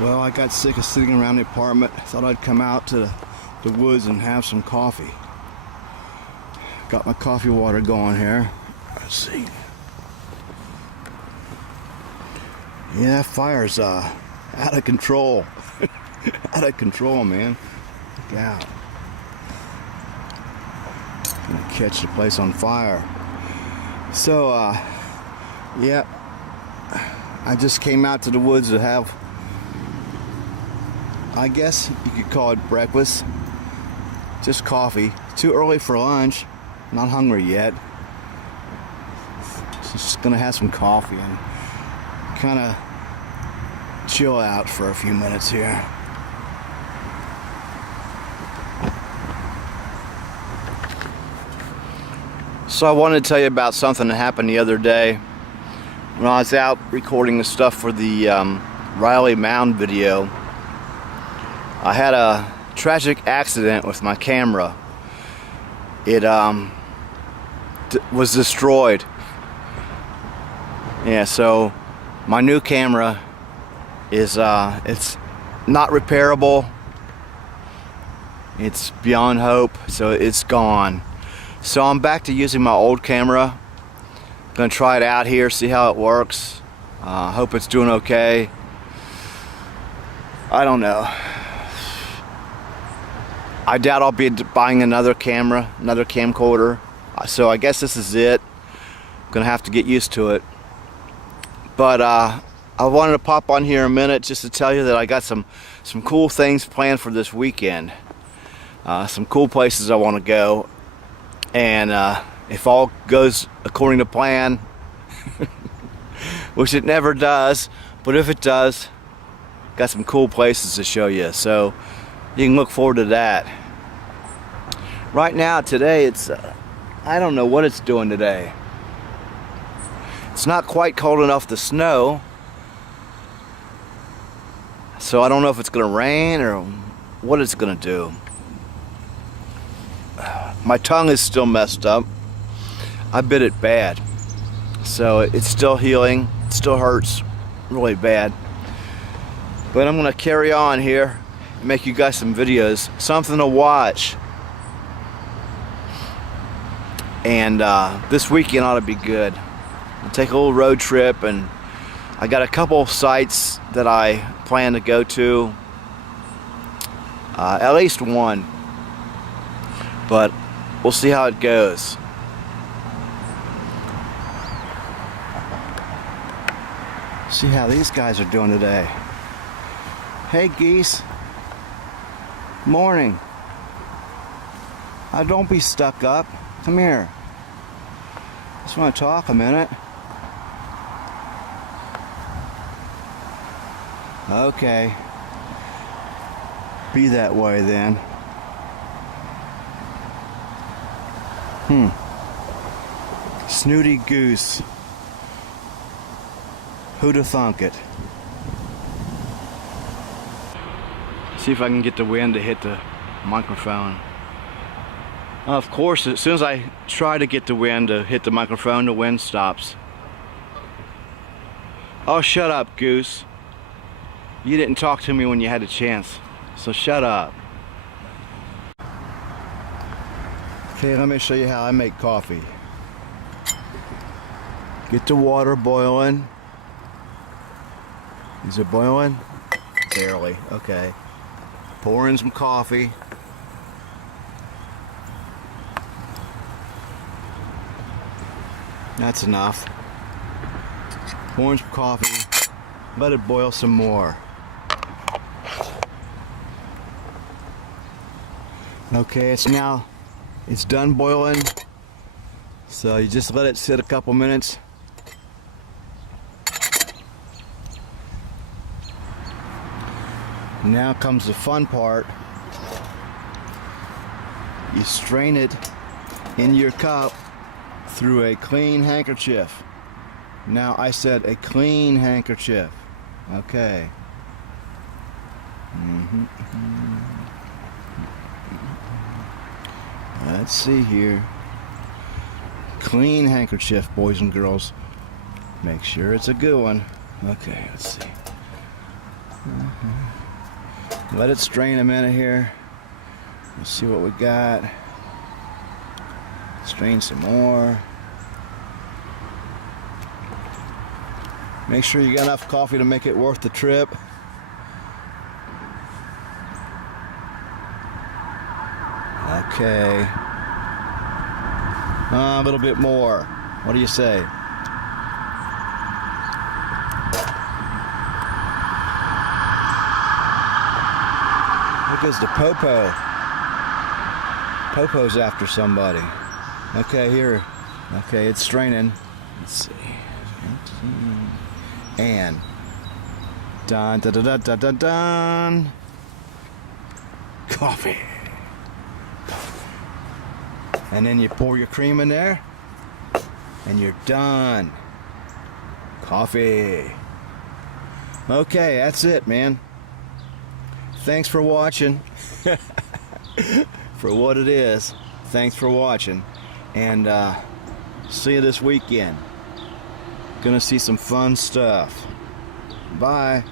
Well, I got sick of sitting around the apartment. Thought I'd come out to the woods and have some coffee. Got my coffee water going here. Let's see. Yeah, that fire's out of control. Out of control, man. Look out. Gonna catch the place on fire. So, yeah, I just came out to the woods to have, I guess you could call it breakfast. Just coffee. Too early for lunch. Not hungry yet. Just gonna have some coffee and kind of chill out for a few minutes here. So I wanted to tell you about something that happened the other day when I was out recording the stuff for the Riley Mound video. I had a tragic accident with my camera. It was destroyed. Yeah, so my new camera is it's not repairable. It's beyond hope, so it's gone. So I'm back to using my old camera. Gonna try it out here, see how it works. Hope it's doing okay. I don't know. I doubt I'll be buying another camera, another camcorder. So I guess this is it. Gonna have to get used to it. But I wanted to pop on here a minute just to tell you that I got some cool things planned for this weekend. Some cool places I want to go. And if all goes according to plan, which it never does, but if it does, got some cool places to show you. So you can look forward to that. Right now, today, it's I don't know what it's doing today. It's not quite cold enough to snow, so I don't know if it's gonna rain or what it's gonna do. My tongue is still messed up. I bit it bad, so it's still healing. It still hurts really bad, but I'm gonna carry on here and make you guys some videos, something to watch. And this weekend ought to be good. I'll take a little road trip, and I got a couple sites that I plan to go to. At least one, but we'll see how it goes. See how these guys are doing today. Hey geese. Morning. Don't be stuck up. Come here. Just want to talk a minute. Okay. Be that way then. Snooty goose. Who'd have thunk it? See if I can get the wind to hit the microphone. Of course, as soon as I try to get the wind to hit the microphone, the wind stops. Oh, shut up, goose. You didn't talk to me when you had a chance, so shut up. Okay, let me show you how I make coffee. Get the water boiling. Is it boiling? Barely. Okay. Pour in some coffee. That's enough. Pour in some coffee. Let it boil some more. Okay, it's done boiling. So you just let it sit a couple minutes. Now comes the fun part. you strain it in your cup through a clean handkerchief. Now I said a clean handkerchief. Okay. Let's see here. Clean handkerchief, boys and girls. Make sure it's a good one. Okay, let's see. Let it strain a minute here. Let's see what we got. Strain some more. Make sure you got enough coffee to make it worth the trip. Okay. A little bit more. What do you say? Look, there's the Popo. Popo's after somebody. Okay, here. Okay, it's straining. Let's see. And dun dun dun dun dun dun dun. Coffee. And then you pour your cream in there, and you're done. Coffee. Okay, that's it, man. Thanks for watching. For what it is. Thanks for watching. And see you this weekend. Gonna see some fun stuff. Bye.